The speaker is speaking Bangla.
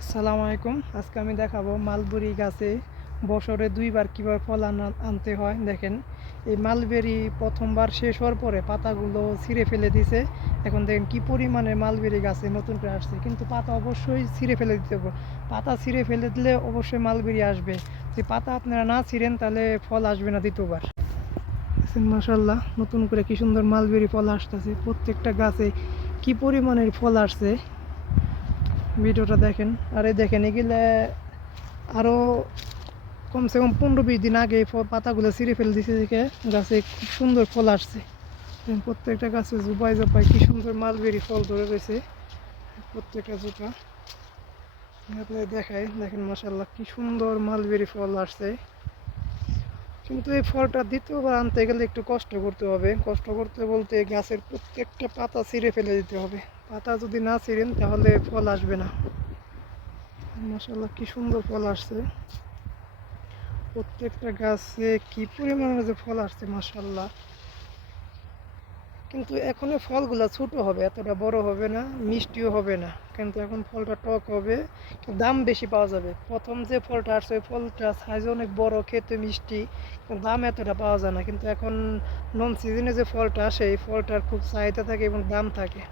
আসসালামু আলাইকুম। আজকে আমি দেখাবো মালবেরি গাছে বছরে ২ বার কীভাবে ফল আনতে হয়। দেখেন, এই মালবেরি প্রথমবার শেষ হওয়ার পরে পাতাগুলো ছিঁড়ে ফেলে দিছে। এখন দেখেন কি পরিমাণে মালবেরি গাছে নতুন করে আসছে, কিন্তু পাতা অবশ্যই ছিঁড়ে ফেলে দিতে হবে। পাতা ছিঁড়ে ফেলে দিলে অবশ্যই মালবেরি আসবে। যে পাতা আপনারা না ছিঁড়েন তাহলে ফল আসবে না দ্বিতীয়বার। মাশাআল্লাহ, নতুন করে কি সুন্দর মালবেরি ফল আসতেছে। প্রত্যেকটা গাছে কি পরিমাণের ফল আসছে ভিডিওটা দেখেন। আর এই দেখেন, এগুলা আরও কমসে কম ১৫-২০ দিন আগে পাতাগুলো ছিঁড়ে ফেলে দিছে, দেখে গাছে খুব সুন্দর ফল আসছে। প্রত্যেকটা গাছে জোপায় জোপায় কি সুন্দর মালবেরি ফল ধরে রয়েছে। প্রত্যেকটা জোপা আপনাদের দেখায়, দেখেন মাশাআল্লাহ কি সুন্দর মালবেরি ফল আসছে। কিন্তু এই ফলটা দ্বিতীয়বার আনতে গেলে একটু কষ্ট করতে হবে। কষ্ট করতে বলতে গাছের প্রত্যেকটা পাতা ছিঁড়ে ফেলে দিতে হবে। পাতা যদি না ছিঁড়েন তাহলে ফল আসবে না। মাশাআল্লাহ কি সুন্দর ফল আসছে। প্রত্যেকটা গাছে কি পরিমাণে যে ফল আসছে মাশাআল্লাহ। কিন্তু এখন ফলগুলা ছোট হবে, এতটা বড় হবে না, মিষ্টিও হবে না। কিন্তু এখন ফলটা টক হবে, দাম বেশি পাওয়া যাবে। প্রথম যে ফলটা আসছে ওই ফলটা সাইজ অনেক বড়, খেতে মিষ্টি, কিন্তু দাম এতটা পাওয়া যায় না। কিন্তু এখন নন সিজনে যে ফলটা আসে এই ফলটার খুব চাহিদা থাকে এবং দাম থাকে।